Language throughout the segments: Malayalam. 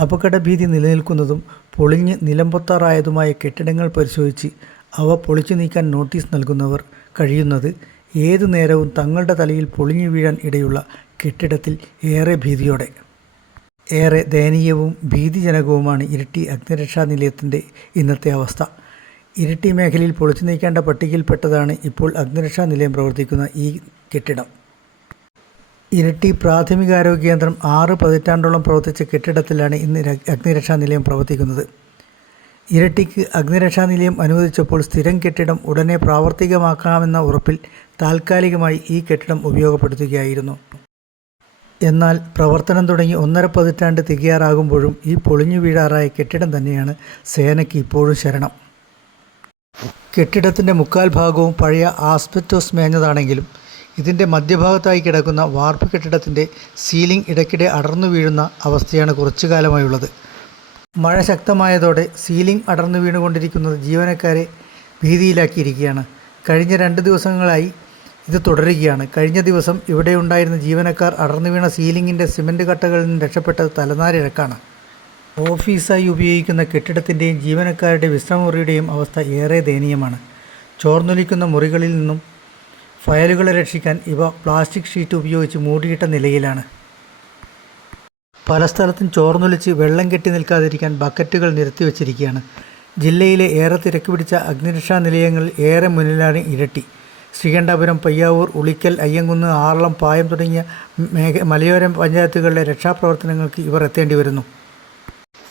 അപകടഭീതി നിലനിൽക്കുന്നതും പൊളിഞ്ഞ് നിലംപൊത്താറായതുമായ കെട്ടിടങ്ങൾ പരിശോധിച്ച് അവ പൊളിച്ചു നീക്കാൻ നോട്ടീസ് നൽകുന്നവർ കഴിയുന്നത് ഏതു നേരവും തങ്ങളുടെ തലയിൽ പൊളിഞ്ഞു വീഴാൻ ഇടയുള്ള കെട്ടിടത്തിൽ ഏറെ ഭീതിയോടെ. ഏറെ ദയനീയവും ഭീതിജനകവുമാണ് ഇരിട്ടി അഗ്നിരക്ഷാ നിലയത്തിന്റെ ഇന്നത്തെ അവസ്ഥ. ഇരിട്ടി മേഖലയിൽ പൊളിച്ചു നീക്കേണ്ട പട്ടികയിൽപ്പെട്ടതാണ് ഇപ്പോൾ അഗ്നിരക്ഷാ നിലയം പ്രവർത്തിക്കുന്ന ഈ കെട്ടിടം. ഇരിട്ടി പ്രാഥമികാരോഗ്യ കേന്ദ്രം ആറ് പതിറ്റാണ്ടോളം പ്രവർത്തിച്ച കെട്ടിടത്തിലാണ് ഇന്ന് അഗ്നിരക്ഷാ നിലയം പ്രവർത്തിക്കുന്നത്. ഇരട്ടിക്ക് അഗ്നിരക്ഷാ നിലയം അനുവദിച്ചപ്പോൾ സ്ഥിരം കെട്ടിടം ഉടനെ പ്രാവർത്തികമാക്കാമെന്ന ഉറപ്പിൽ താൽക്കാലികമായി ഈ കെട്ടിടം ഉപയോഗപ്പെടുത്തുകയായിരുന്നു. എന്നാൽ പ്രവർത്തനം തുടങ്ങി ഒന്നര പതിറ്റാണ്ട് തികയാറാകുമ്പോഴും ഈ പൊളിഞ്ഞു വീഴാറായ കെട്ടിടം തന്നെയാണ് സേനയ്ക്ക് ഇപ്പോഴും ശരണം. കെട്ടിടത്തിന്റെ മുക്കാൽ ഭാഗവും പഴയ ആസ്പെറ്റോസ് മേഞ്ഞതാണെങ്കിലും ഇതിന്റെ മധ്യഭാഗത്തായി കിടക്കുന്ന വാർപ്പ് കെട്ടിടത്തിന്റെ സീലിംഗ് ഇടയ്ക്കിടെ അടർന്നു വീഴുന്ന അവസ്ഥയാണ് കുറച്ചു കാലമായുള്ളത് മഴ ശക്തമായതോടെ സീലിംഗ് അടർന്നു വീണുകൊണ്ടിരിക്കുന്നത് ജീവനക്കാരെ ഭീതിയിലാക്കിയിരിക്കുകയാണ്. കഴിഞ്ഞ രണ്ട് ദിവസങ്ങളായി ഇത് തുടരുകയാണ്. കഴിഞ്ഞ ദിവസം ഇവിടെ ഉണ്ടായിരുന്ന ജീവനക്കാർ അടർന്നു വീണ സീലിംഗിന്റെ സിമന്റ് കട്ടകളിൽ നിന്ന് രക്ഷപ്പെട്ടത് തലനാരിഴക്കാണ് ഓഫീസായി ഉപയോഗിക്കുന്ന കെട്ടിടത്തിന്റെയും ജീവനക്കാരുടെ വിശ്രമമുറിയുടെയും അവസ്ഥ ഏറെ ദയനീയമാണ്. ചോർന്നൊലിക്കുന്ന മുറികളിൽ നിന്നും ഫയലുകളെ രക്ഷിക്കാൻ ഇവ പ്ലാസ്റ്റിക് ഷീറ്റ് ഉപയോഗിച്ച് മൂടിയിട്ട നിലയിലാണ്. പല സ്ഥലത്തും ചോർന്നൊലിച്ച് വെള്ളം കെട്ടി നിൽക്കാതിരിക്കാൻ ബക്കറ്റുകൾ നിരത്തി വച്ചിരിക്കുകയാണ് ജില്ലയിലെ ഏറെ തിരക്ക് പിടിച്ച അഗ്നിരക്ഷാ നിലയങ്ങളിൽ ഏറെ മുന്നിലാണ് ഇരട്ടി. ശ്രീകണ്ഠപുരം പയ്യാവൂർ ഉളിക്കൽ അയ്യങ്കുന്ന് ആറളം പായം തുടങ്ങിയ മേഖ മലയോര പഞ്ചായത്തുകളിലെ രക്ഷാപ്രവർത്തനങ്ങൾക്ക് ഇവർ എത്തേണ്ടി വരുന്നു.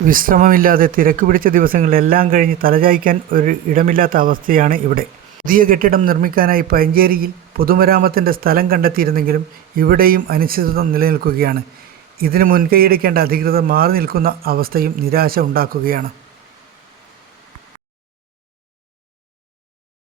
വിശ്രമമില്ലാതെ തിരക്ക് പിടിച്ച ദിവസങ്ങളെല്ലാം കഴിഞ്ഞ് തലചായ്ക്കാൻ ഒരു ഇടമില്ലാത്ത അവസ്ഥയാണ് ഇവിടെ. പുതിയ കെട്ടിടം നിർമ്മിക്കാനായി പയഞ്ചേരിയിൽ പൊതുമരാമത്തിന്റെ സ്ഥലം കണ്ടെത്തിയിരുന്നെങ്കിലും ഇവിടെയും അനിശ്ചിതത്വം നിലനിൽക്കുകയാണ്. ഇതിന് മുൻകൈയെടുക്കേണ്ട അധികൃതർ മാറി നിൽക്കുന്ന അവസ്ഥയും നിരാശ ഉണ്ടാക്കുകയാണ്.